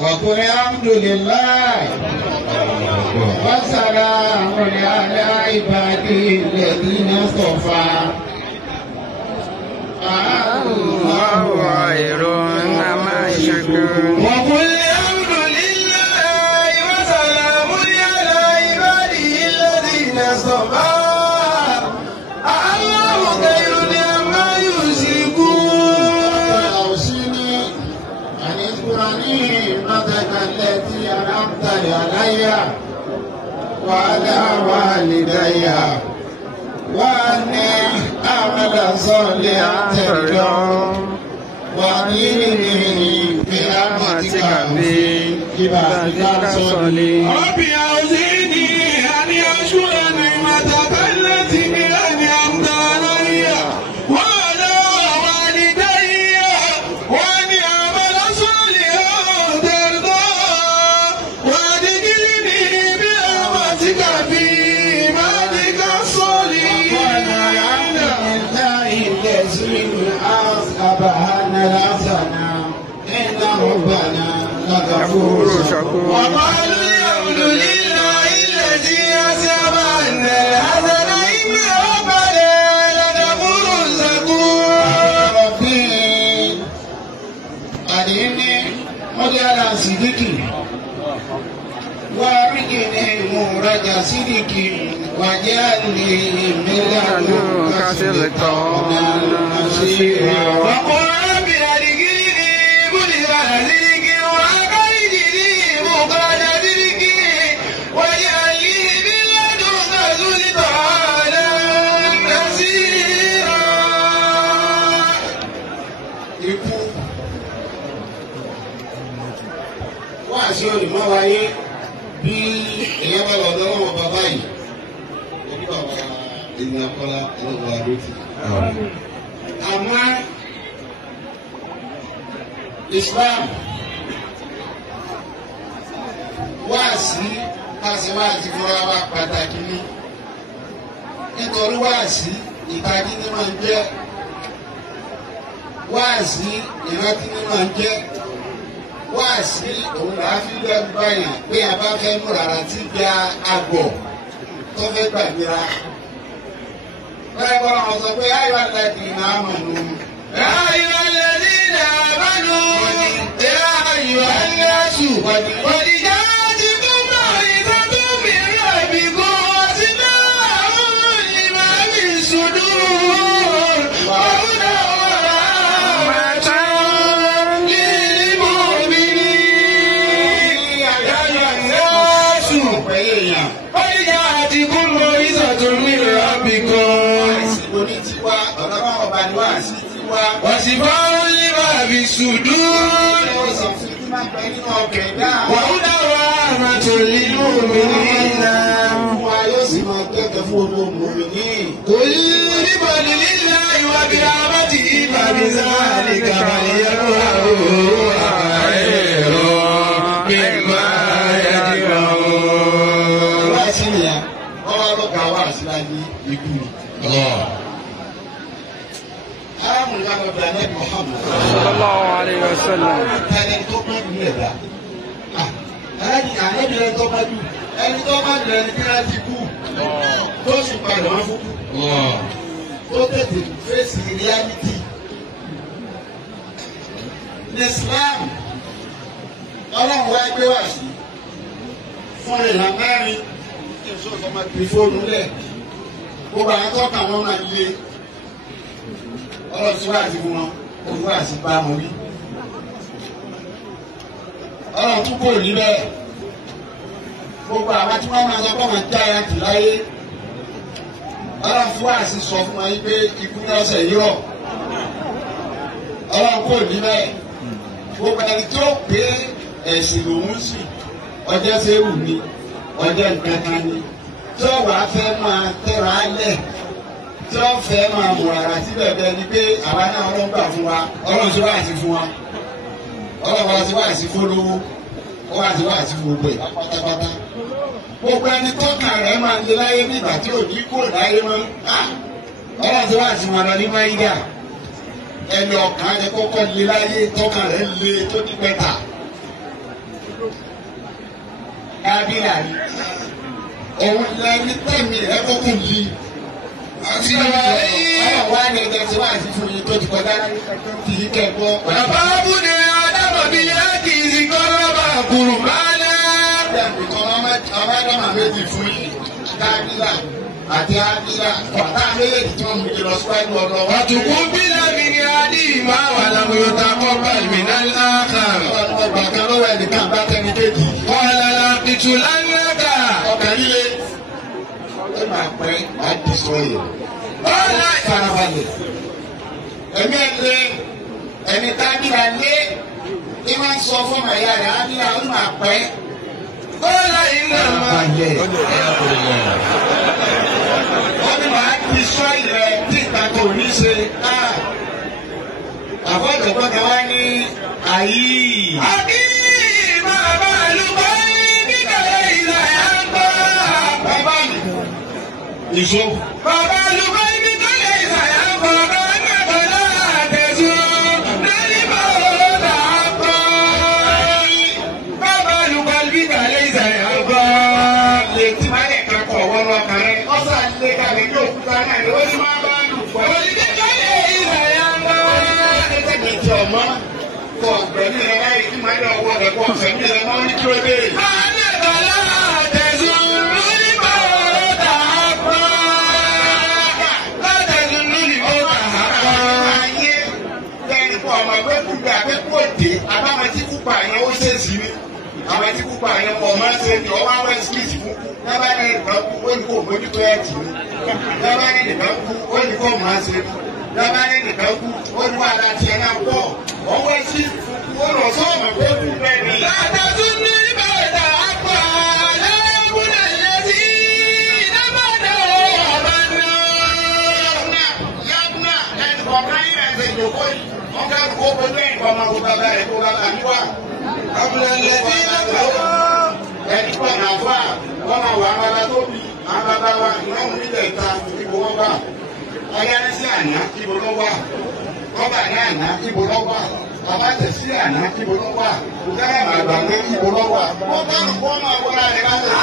وقل الحمد لله وسلام على عباده الذين اصطفى الله خير عما يشركون. وقل الحمد لله وسلام على عباده الذين اصطفى الله خير عما يشركون. أوصني أن اذكرني نعمتك التي أنعمت علي وعلى والدي وأني أعمل صالحا ترضاه وأدخلني برحمتك في عبادك الصالحين. رب أوزعني أن أشكر نعمتك التي أنعمت علي وعلى والدي وأن أعمل صالحا ترضاه وأدخلني برحمتك في عبادك الصالحين. أبهان الحسنة إن ربنا لغفور شكور. وقالوا الحمد لله الذي أذهب عنا الحزن إن ربنا لغفور شكور. ربي أدعني مجال صدقي وارجني مورد صدقي واجعلني من لدنك سلطانا نصيرا. وقل رب أدخلني مدخل صدق وأخرجني مخرج صدق واجعل لي من لدنك سلطانا نصيرا. Ikú wá sí olùmọ̀ wáyé bí èèyàn bá lọ lọ́wọ́ bàbá yìí orí bàbá ènìyàn kọ́lá ẹlẹ́gbọ̀n àdótì. Àmọ́ Islam wáàsí pàṣẹwáàsí fúnra wa pàtàkì ní nítorí wáàsí ìtají ní máa ń jẹ́ wáàsí ìrántí ní máa ń jẹ́ wáàsí òun là á fi lẹ́nu báyà pé a bá fẹ́ mú rárá tí bí àgọ̀ tó fẹ́ gbàgbéra. Báyọ̀ bá wọn sọ pé ayọ̀ alẹ́dì náà mọ̀ nù. Ayọ̀ alẹ́dì náà mọ̀ nù. Ayọ̀ alẹ́sù. Òdìjà ti tún bọ̀ ìta tó mìíràn bí kò sí náà àwọn ìmọ̀ mi sùdú. Òun náà wọ̀ láàmàtà lílímù mi ní. Ayọ̀ alẹ́sù. Òdìjà ti kún bọ̀ ìta tó mìíràn bí kò. Oní tiwa ọ̀dọ́ bá ọba ni wá sí tiwa. Wọ́n sì bá wọn lé máa fi sùdú. Ọ̀sán fún ti máa bẹ nínú ọkẹ̀ náà. Wọ́n ń dáwọ́ àmà tó nínú mi nínú. Fún wa yóò sì máa kẹ́kẹ́ fún gbogbo mi ní. Kò ní níbo ni lílá ìwà bí a bá ti yí bàbí sáà ní kàmáyé yẹnu àrùn àìrò bí máa yẹ kí wọ́n. Wá sí nìyà, wọ́n wá lọ́ka wá sí láyé ikú ni. sallallahu alayhi wa sallam. Ẹni tó bá dùn ẹ̀dá. Ẹni tó bá dùn ẹni tó bá dùn ẹni tí wọ́n ti kú. Tó sì padà wọ́n fún kú. Tó tètè fèsì reality. Ní Islam, ọlọ́run wá gbé wá sí fún ìlànà mẹ́rin kí n sọ̀rọ̀ máa gbé fóònù lẹ̀. Gbogbo àwọn tó kà wọ́n máa lé ọlọ́run tí wàá ti fún wọn olùwà sí bá wọn wí. Ọlọ́run tún kò rí bẹ́ẹ̀. Gbogbo àwọn tí wọ́n máa sọ pé wọ́n já ẹran tì láyé. Ọlọ́run fún àṣì sọ fún wọn pé ikú ní ọ̀sẹ̀ yìí rọ̀. Ọlọ́run kò rí bẹ́ẹ̀. Gbogbo ẹni tó pé ẹ̀sìn lòún sì ọjọ́ sẹ́wù ni ọjọ́ nǹkan kan ni. Tí ó wàá fẹ́ máa tẹ̀ra lẹ̀. Tí wọ́n fẹ́ máa mú ara sí bẹ̀bẹ̀ ni pé àwa náà ọlọ́run gbà fún wa ọlọ́run ti wá àti fún wa ọlọ́run wa ti wá àti fún olówó ó wá ti wá àti fún gbogbo ẹ̀ pátápátá. Gbogbo ẹni tó kàn rẹ̀ máa ń lé láyé nígbà tí ò ní kúrò láyé mọ́ ọlọ́run ti wá àti wọn lọ ní máyídà ẹni ọkàn rẹ̀ kọ́kọ́ lé láyé tọ́kàn rẹ̀ lé tó ní pẹ́ta. Kábílà ni òun lẹni tẹ̀mí rẹ̀ kọ́kọ́ lé. Àti ọ̀rọ̀ wa ni ẹgbẹ́ tí wàá ti fún yín tó ti kọjá kì í kẹ́kọ̀ọ́. Bàbá Bùnú Adámọ̀ bí láti ìsìnkọ́ lọ́ba kùrù máa ń lẹ́. Ọmọ Adámọ̀ méjì fún yín Kábílà àti Ábílà ọ̀tá méjèèjì tí wọ́n mú jẹ lọ síwájú ọ̀dọ̀ wa. Àtùkú bílà mi ni Adé ìmọ̀ àwọn àlàmúyọ̀tà kọ́pà ìmìnà láàkàn. Ọgbà kan lọ́wọ́ ẹnìkan bá tẹni kéjì. Ọ̀làlà pìtù lánàkà. Ọkàn líle. Ó máa pẹ́ máa dì sọ́yẹ̀. Ọ̀là Farabalẹ̀. Ẹ̀mí ẹ̀ lé ẹni Tábìlà lé. Ní wọ́n sọ fún ọmọ ìyá rẹ̀ Ábílà ó máa pẹ́. ọ̀là iná máa. Wọ́n ní màá dì sọ́yẹ̀ rẹ̀ tí ìtàkùn ò ní ṣe. Àfọ̀jọ̀gbọ́n kan wá ní àyí. Àbí bàbá àlùbọ́ nígbà ìlà ẹ̀ ń bọ̀. Bàbá mi. Ìṣó. Bàbá àlùbọ́ nígbà ìlà ẹ̀ ń bọ̀. Bàbá àtẹ̀sùn lórí bàbá àpọ̀. Bàbá àlùbọ́ nígbà ìlà ẹ̀ ń bọ̀. Létí máa lè ka kọ̀ wọ́n lọ kàn rẹ̀. Ọ̀sán lè ka lè yóò kúta náà ni ó ní máa bá lù pọ̀. Olùdíje ìlà ẹ̀ ń bọ̀. Ẹ̀ẹ́dẹ́gbẹ̀jì ọmọ kọ̀ pẹ̀lú ẹ̀ láyé kí máa lọ wọ ẹ̀kọ́ ọ̀sẹ̀ mi ẹ̀ máa ń kí ó dé. Bàbá àtẹ̀sùn lórí bàbá àpọ̀. Àtẹ̀sùn lórí bàbá àpọ̀. Ayé bẹ́ẹ̀ni kọ́ ọmọ ẹgbẹ́ kúgbà akẹ́kọ̀ọ́ òde àbáwọn tí kúpa yẹn ó ṣèṣì ni. Àwọn tí kúpa yẹn kọ̀ máa ń ṣe ni ọwọ́ àwọn ẹ̀sìkìsì fún kú. Lábàá ní ìgbà kú ó ní kó mójútó ẹ̀ tì ní. Lábàá ní ìgbà kú ó ní kó máa ṣe ni. Lábàá ní ìgbà kú ó ní wàhálà tiẹ̀ náà pọ̀. Ọwọ́ ẹ̀sì ó lọ sọ́ọ̀mù pé kú bẹ́ẹ̀ ni. Àtẹ̀sùn lórí bàbá àpọ̀. Lẹ́kùn ẹ̀yẹ́sí lẹ́mọ̀dé ọ̀bá náà. Yàgùnà ẹni kọ̀ọ̀kan yìí ẹ̀ ṣe ìjòkó yìí. Wọ́n ká kó pẹ̀lú ẹ̀kọ́ ọmọ kó bàbá rẹ̀ kó bàbá mi wá. Àbúrò ẹ̀yẹ́sí lẹ́mọ̀dé. Ẹni kọ́ ọ̀nà àfọ́ à wọ́n máa wà bàbá tó bí àwọn bàbá wa ìnáwó nílẹ̀ ìta ibo wọn wà. Ọ̀yá sí àná ibo ló wà. Rọ́bà ní àná ibo ló wà. Bàbá tẹ̀ sí àná ibo ló wà. Òjàrà màgbà ní ibo ló wà. Wọ́n bá ń kọ́ ọmọ àwọn ará rẹ̀ bá tẹ̀.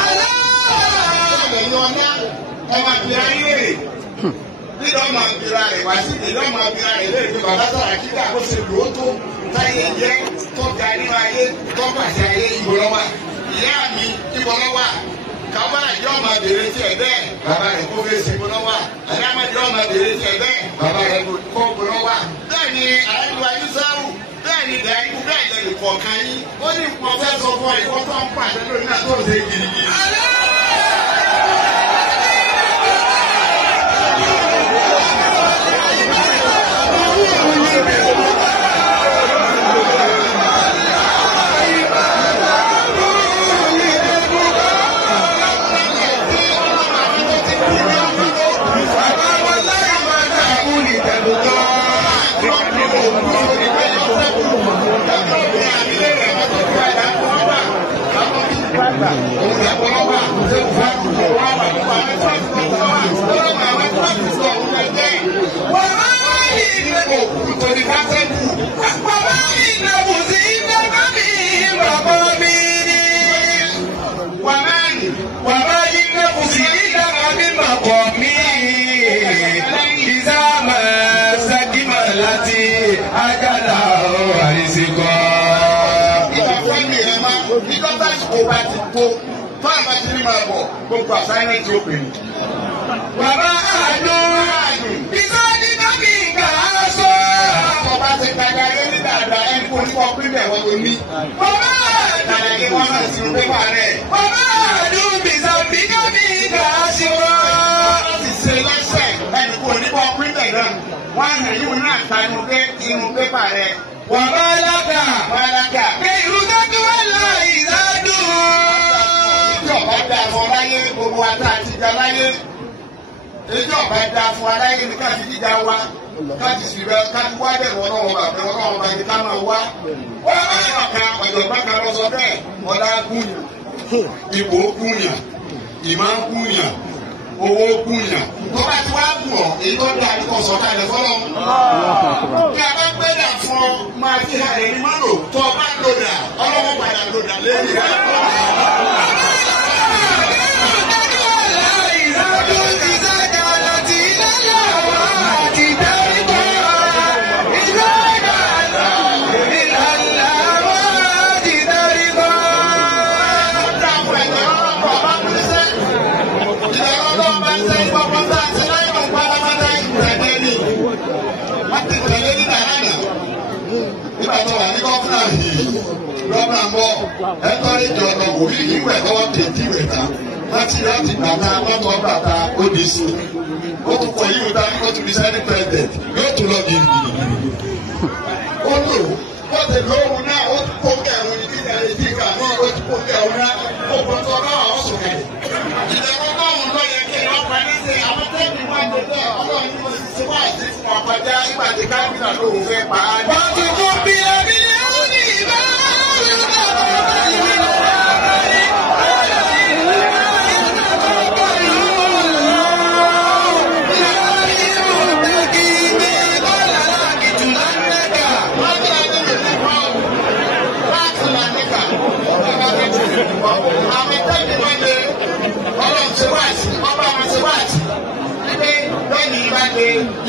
Ọmọ àbíra yéèrè. Nígbà ọmọ àbíra rẹ̀ wá sí ìdílé ọmọ àbíra rẹ̀ lè fi bàbá sọ̀rọ̀ kí dà kó ṣe lò ó tó. Táyé jẹ́ tó ga nínú ayé tó pàṣẹ ayé ibo ló wà. Ìyá mi ibo ló wà. Kàwá ìjọ ọmọ àbèrè tiẹ̀ bẹ́ẹ̀. Bàbá rẹ̀ kó fèsì ibo ló wà. Àyàmọ̀dé ọmọ àbèrè tiẹ̀ bẹ́ẹ̀. Bàbá rẹ̀ kó ibo ló wà. Bẹ́ẹ̀ ni àyẹ̀wò ayélujára bẹ́ẹ̀ ni ìdáyìí bẹ́ẹ̀ lẹ́nu kọ̀ọ̀kan yín. Ó ní nǹkan fẹ́ sọ fún ẹ̀kọ́ tó ń pàṣẹ lórí náà tó ń ṣe gidigidi. Gbogbo assignment yóò pè mí. Bàbá àdùn ìsọ́ni bábí ìgbà aṣọ. Ọba ti gbàgbà yé ní dáadáa ẹni kò ní kọ́ pínlẹ̀ wọn ló ní. Bàbá Àlàyé wọn náà sí pépà rẹ̀. Bàbá àdùn bìsàbí kábí ìgbà aṣọ. Wọ́n ti ṣe lẹ́sẹ̀ ẹni kò ní kọ́ pínlẹ̀ náà. Wọ́n á hẹ̀ yíwò náà ta inú pépà rẹ̀. Bàbá alága. Wọ́n á lága. Pé ìlú dájú wà láì ìdádùn. Ìjọba da fún aláyé gbogbo ata àti ìjà láyé. Ìjọba da fún aláyé ní káàdì jíjà wa. Káàdì síbẹ̀ káàdì wá bẹ̀rù ọlọ́run bàbá ọlọ́run bàbá ní ká máa wá. Wọ́n á yọ̀ ká ọ̀jọ̀gbọ́n kan lọ sọ bẹ́ẹ̀. Ọlá gúnyàn, ìbò gúnyàn, ìmá gúnyàn, owó kùnà tó bá ti wá gùn ọ́ èyí tó dáa ní kò sọ̀kalẹ̀ fọlọ́. bí a bá gbé dà fún ọ máa fi hàn ẹni mọ́nò tó o bá lòdà ọlọ́wọ́ padà lòdà lẹ́yìn rẹ̀. Lọ́nà mọ́ ẹ̀tọ́rí jọ ọ̀nà òbí ìwẹ̀ lọ́wọ́ tètè rẹ̀ ta láti bàtà lọ́tọ̀ bàtà ODC. Ó tún pọ̀ yíwò dání ó tún fi sẹ́ni president yóò tún lọ gìrìgìrì. Ó lò wọ́n ti lóhùn náà ó tún kó kẹrùn ní kíkà èdè ìkà náà ó tún kó kẹrùn náà ó gbọ́dọ̀ náà ó sùn kẹrì. Ìjọba náà ń lọ yẹ kí ẹ ọ̀pẹ ní sè àwọn tẹ́ẹ̀mì wà lọ́dọ̀ ọlọ́run ní wọ́n ti ṣe wá àti fún ọ̀pẹ̀já ìpàdé kábínà lóhùn fẹ́ pa á. Wọ́n ti kó bí ẹbí ní ó ní ìbá.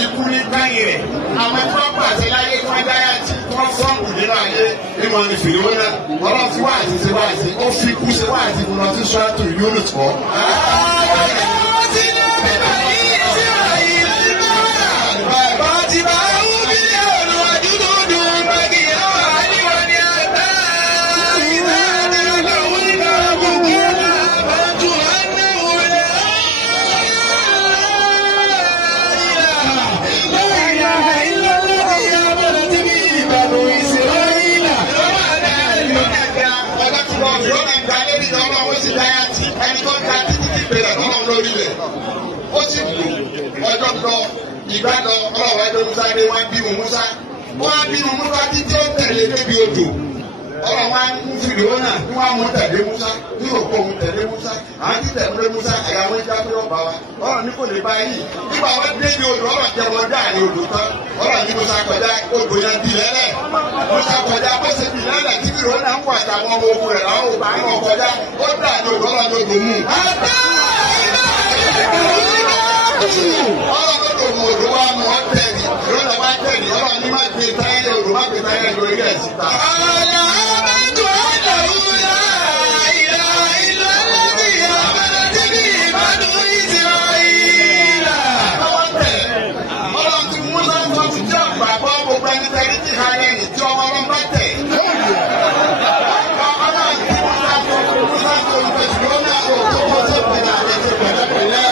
Ikú ní káyìn rẹ̀ àwọn tí wọ́n pàṣẹ láyé tí wọ́n dáyà tí wọ́n fọ́ọ̀mù nínú ayé ní wọn ní fìdí wọn náà ọlọ́run ti wáàsí ṣe wáàsí ó fi ikú ṣe wáàsí fún lọ sí ṣáàtù yóò tọ́. Ó sì kù ọjọ́ lọ ìgbà lọ ọlọ́wọ́ ẹjọ́ Musa dé wọ́n bí Musa wọ́n bí Musa títí ó tẹ̀lé débi odò ọlọ́wọ́ á mú fìdíwọ́ náà ní wọ́n á mú tẹ̀lé Musa ní òkú òun tẹ̀lé Musa àwọn tí tẹ̀lé Musa àyàwó ẹja pé ọba wa ọ̀rọ̀ ní kò lè bá yìí nígbà wọ́n dé ní odò ọ̀rọ̀ jẹ wọn dá ní odò tán ọ̀rọ̀ ní Musa kọjá odò yẹn bí lẹ́lẹ̀ Musa kọjá bó ṣe bí lẹ́lẹ̀ tí fìdíwọ́ náà ń wà àtàwọn ọmọ ogun rẹ̀ láwọn òbá náà kọjá ó dà ní odò ọ̀rọ̀ ní odò mú. Ọlọ́run tó mú odò wa mú ọ tẹ̀lé lọ́nà bá tẹ̀lé ọlọ́run ní má gbé táyà odò má gbé táyà lórí ẹ̀ síta. Ọlọ́run ti mú lọ́wọ́ ti jẹ́ àgbàgbọ́ gbogbo ẹni tẹ́lẹ̀ tí ha rẹ̀ ní tí ọmọ ọlọ́run bá tẹ̀. Ọlọ́run ti mú lọ́wọ́ ìfẹ̀sùn lọ́nà òkú tó ṣe pẹ̀lú àjẹsẹ̀ pẹ̀lẹ́pẹ̀lẹ́.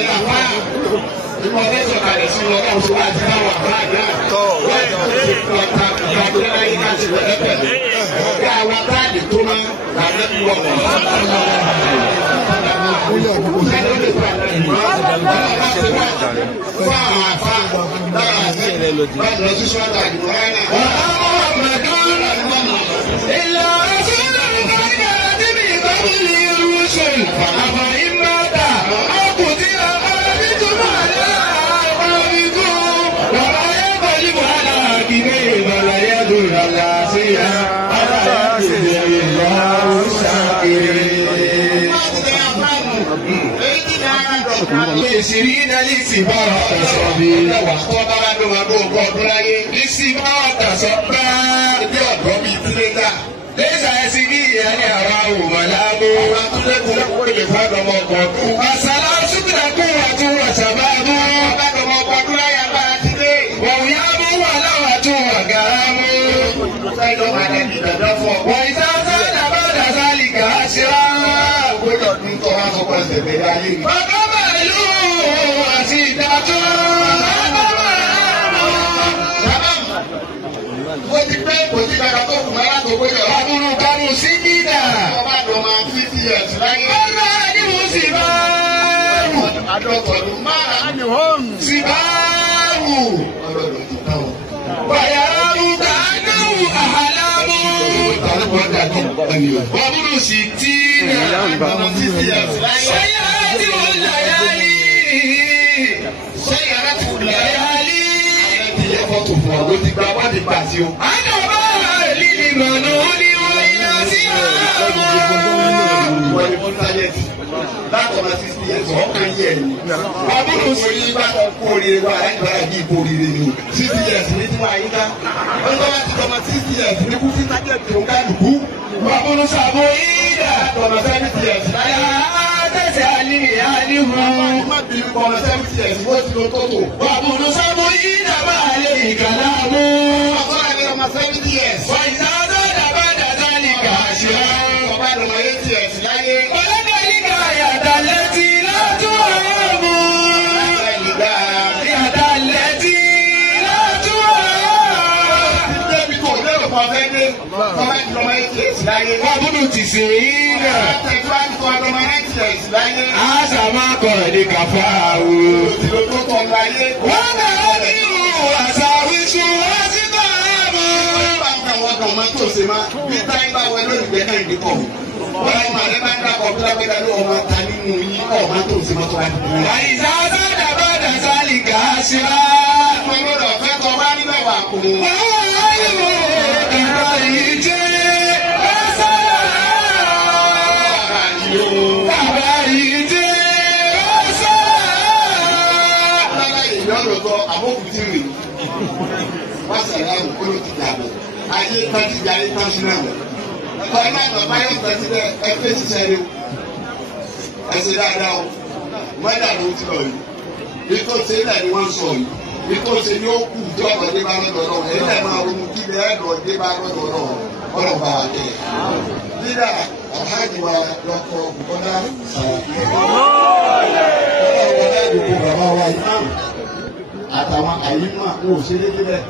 ẹ̀yà wá ìmọ̀ ọ̀dẹ́sọ̀ kalẹ̀ sí wọn náà tó wá sí àwọn àbá àgbà wọ́n ti pọ̀ta ìgbàgbé láyé láti wọlé pẹ̀lú ọ̀gá wa táàdì tó máa làbẹ́ bí wọ́n wọ̀ Ìsìrìnà ìsìnbá ọ̀tàṣọ́ bí lẹ́wà tó bára ló máa bó ọgbọ́n ọdún láyé. Ìsìnbá ọ̀tàṣọ́ bá ibi ọ̀dọ́ bíi tírélà. Lẹ́sà ẹ̀sìn ní ìyá ní àwa òmà láàbò. Àwọn atúndẹ́kùn lẹ́kọ̀ọ́ lè fà lọ́mọ ọgbọ̀dún. Àṣàlá ṣúkìlà kó wà tó wà sábà mú. Ọba lọ́mọ ọgbọ̀dún láyà bá a ti dé. Wọ̀n yá mú wà láwà tó wà gàrà mú. Wọ̀n ìsáṣá dàbá dàsálì kà á ṣe rá. Bàbá màlúù àti ìdájọ́. Mo ti pé kò sí kankan tó kù máa tó gbé lọ. Àbúrò kanu sí nídà. Ọba àdó máa 50 years láyé. Ọba àdìmú sì báàrù. Àdọ́tọ̀dún máa. Sì báàrù. Ọlọ́dún ti tán o. Bàyàrá rúkà náwó àhàlámú. Àbúrò sì tí nà. 50 years láyé. Ṣẹ́yà tí ó láyálì. Sẹ́yìn aláti wù láyé. Láyálì. Ẹ ti yẹ fọ́tò fún ọ ló ti gba wá ti gbà sí o. Àdàbà lílì mọ̀nà ó ní wọ́n yá sí àmọ́. Wọ́n ní fún sáyẹ́ǹsì. Látọ̀nà 60 years ọ̀kan yẹ̀ ni. Àbúrò sí ní bàtà kú oríire wa láti bára bí ipò oríire ni o. 60 years ní tí wọ́n àyíká. Wọ́n ní wọ́n ti tọ́mọ 60 years ní kú sí sáyẹ́ǹsì tó ń kálukú. Àbúrò sàbò ìdá. Tọ̀nà 70 years láyé. Tẹ̀sẹ̀ àlìyé àlìhù. Má bínú kọ́mọ 70 years wọ́n ti lo tótó. Àbúrò sàbò ìdá bá lè kàlámù. Ọ̀sán àti ọmọ 70 years. Wọ́n ìsáná dàbá dàdálì kàṣírá. Ọba àdùnmọ̀ 80 years láyé. Ọlọ́dẹ̀ẹ́lì kàyàtà lẹ́tí látún ọ̀rọ̀. Yàtà lẹ́tí látún ọ̀rọ̀. Débi kò lérò kan fẹ́ gbé. Ọba àdùnmọ̀ 80 years láyé. Àbúrò ti ṣe ìdá. Tẹ̀síwájú kan ọdún 90 years láyé. Àṣà máa kọ̀rọ̀ ní kàfá o. Òtítọ́ tó tọ̀ láyé. Wọ́n náà ní ìlú àṣà wíṣú wọ́n sí bá a mọ̀. Àwọn kan máa tó ṣe máa bí táyé bá wẹ lónìí gbẹ náà ìdíkọ̀. Wọ́n yóò máa lẹ́ bá ń dákọ̀ bí lápẹ́dá ló ọmọ ta nínú yín ọ̀ máa tó ṣe máa tó wá dìbò. Àìsàn dàbá dàsálì kàṣírá. Wọ́n lọ́dọ̀ fẹ́ tọ́ bá nílẹ̀ wà kò. Ìgbà yìí jẹ́ ẹ̀sán. Bàbá yìí jẹ́ ẹ̀sán. Lára ìyọ́rọ̀ lọ àbókùtì rè. Wọ́n sẹ̀rẹ̀ àwọn olóòtú dàbọ̀. Ayé tọ́jú ìjà ayé tọ́jú náà. Ẹ̀kọ́ iná ìgbà báyọ̀ tẹ̀sí bẹ́ẹ̀ ẹ fẹ́ ṣiṣẹ́ ni o. Ẹ ṣe dáadáa o. Mọ́dà ló ti lọ yìí. Ikó ṣe é náà ni wọ́n sọ yìí. Ikó ṣe ni ó kù tí ọ̀pọ̀ dé bá lọ́dọ̀ náà. Èyí náà máa ronú kí ni ẹ̀dọ̀ dé bá lọ́dọ̀ náà. Ọ̀rọ̀ bá wa kẹ́. Lídà Alhaji wa lọ́kọ̀ Bọ́lá Sàràkí. Ọlọ́run ìdòkò bàbá wa ìmáàmù àtàwọn àyímọ̀ àwọn òṣèré níbẹ̀.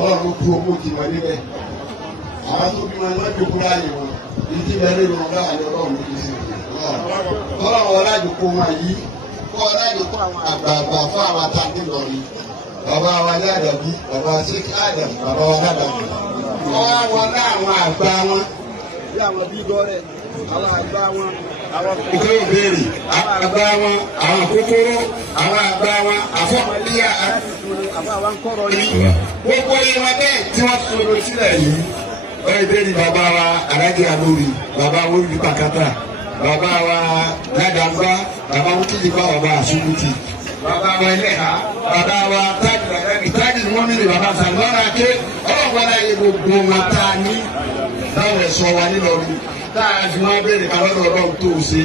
Ọlọ́run kú owó ti wọ níbẹ̀. Àwọn tó bí wọn ní wọ́n jókòó láàyè wọn. Ìdí bẹ̀rẹ̀ ló ń bá àyè ọlọ́run ló ti sè. Ọlọ́run ọlájòkó wọn yìí kọ́ ọlájòkó àwọn àgbààgbà fún àwọn àtàkì lọ́rin. Bàbá wa ní àdàbí, bàbá wa Sheikh Adam, bàbá wa dàdàbí. Wọ́n wọn ní àwọn àgbà wọn. Bí àwọn bí gọ́rẹ̀, àwọn àgbà wọn, àwọn kókó ìbéèrè, àwọn àgbà wọn, àwọn kókóró, àwọn àgbà wọn, àfọ̀mọ́lẹ́yà àbá wa ń kọ́rọ̀ yìí. Gbogbo ìwọ̀n bẹ́ẹ̀ tí wọ́n sọ̀rọ̀ sílẹ̀ yìí. Wọ́n ìdé ni bàbá wa Alájì Alórí, bàbá wa Olùdí Pàkátà, bàbá wa Ládàmbá, bàbá wa Kíjìpá, bàbá Àsúnmùtì, bàbá wa Ẹlẹ́hà, bàbá wa Tájì Làdábì, Tájì ni wọ́n mílì bàbá Sàlùmọ́nà ké. Ọlọ́pàá láyé gbogbo wọn tá a ní báwọn ẹ̀sọ́ wa nílọrin. Tá a fi wọn bẹ̀rẹ̀ ká lọ́dọ̀ ọlọ́run tó o ṣe.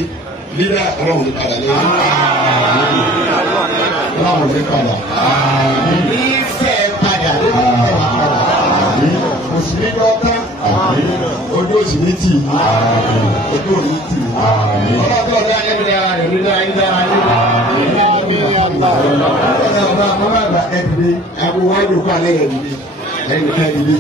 Lídà ọlọ́run ní padà lẹ́yìn. Ọlọ́run ní padà. Ìfẹ́ padà. Oṣù ní dọ́tà. Ojú oṣù ní tì. Ojú òní tì. Ọlọ́dún ọ̀dọ́ ayébẹ̀rẹ̀ ara rẹ̀ nígbà ayé dára yé. ọ̀gá ọba àmọ́ bàbá ẹ̀dìdì àbúwájú kọ́ alẹ́ ẹ̀dìdì ẹ̀dìdì.